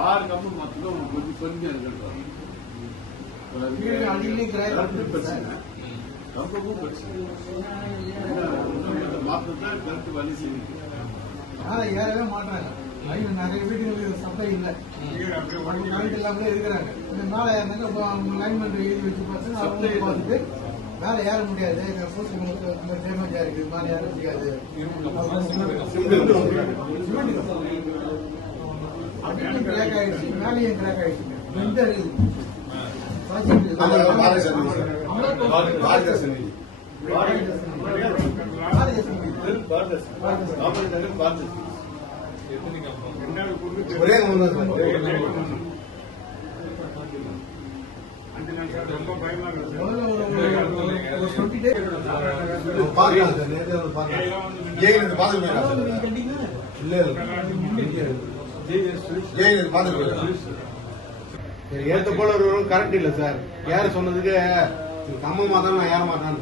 6 கம்பு மாத்திரம் கொஞ்சம் கொஞ்சம் இருக்கின்றோம். பிரச்சனை கம்புக்கும் பிரச்சனை மாற்றத்தான் கருத்து வலி செய்யுது. ஏறவே மாட்டாங்க. நிறைய வீடுகளுக்கு சப்ளை இல்லை, கரண்ட் இல்லாமலே இருக்கிறாங்க. இந்த மேலே ஏறினாங்க லைன்மெண்ட் எழுதி வச்சு பார்த்துட்டு மேலே ஏற முடியாது, டேமேஜா இருக்கு, மேலே ஏற முடியாது. கிராக் ஆயிடுச்சு, மேலேயும் கிராக் ஆயிடுச்சுங்க. வெண்டர் ஒரே ரொம்ப ஏத்த போல ஒரு கரண்ட் இல்ல சார். யாரு சொன்னதுக்கு கம்மமா தான் நான் ஏற மாட்டேன்.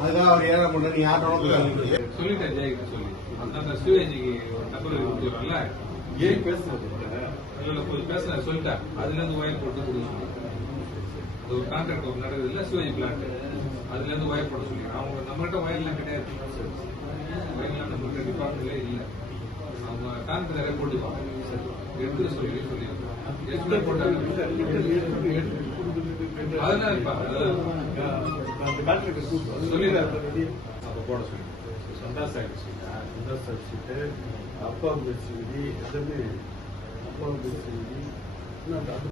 அதுக்காக அவர் ஏற மாட்டேன், நீ ஆட்டோட சொல்லிட்டேன். ஜெயிக்கு சொல்லி அந்த சிவஜிக்கு ஒரு நம்பர் கொடுத்துருவாங்கல்ல, ஏன் பேசுறேன் சொல்லிட்டேன். அதுல இருந்து ஒயர் போட்டு கொடுக்க அது ஒரு கான்ட்ராக்ட் ஒரு நடக்குது இல்ல, சிவஜி பிளான்ட், அதுல இருந்து ஒயர் போட சொல்லி. அவங்க நம்மகிட்ட ஒயர்லாம் கிடையாது, ஒயர்லாம் நம்மகிட்ட டிபார்ட்மெண்ட்ல இல்ல. அவங்க டான்ஸ் நிறைய போட்டுப்பாங்க, எடுத்துக்க சொல்லி சொல்லியிருக்காங்க. போட்டாங்க அதெல்லாம் இருப்பாங்க, சொல்லிடுறாரு அப்ப போட சொல்லி. சந்தாஸ் ஆயிடுச்சு அப்பா விதி, அப்பாவுக்கு விதி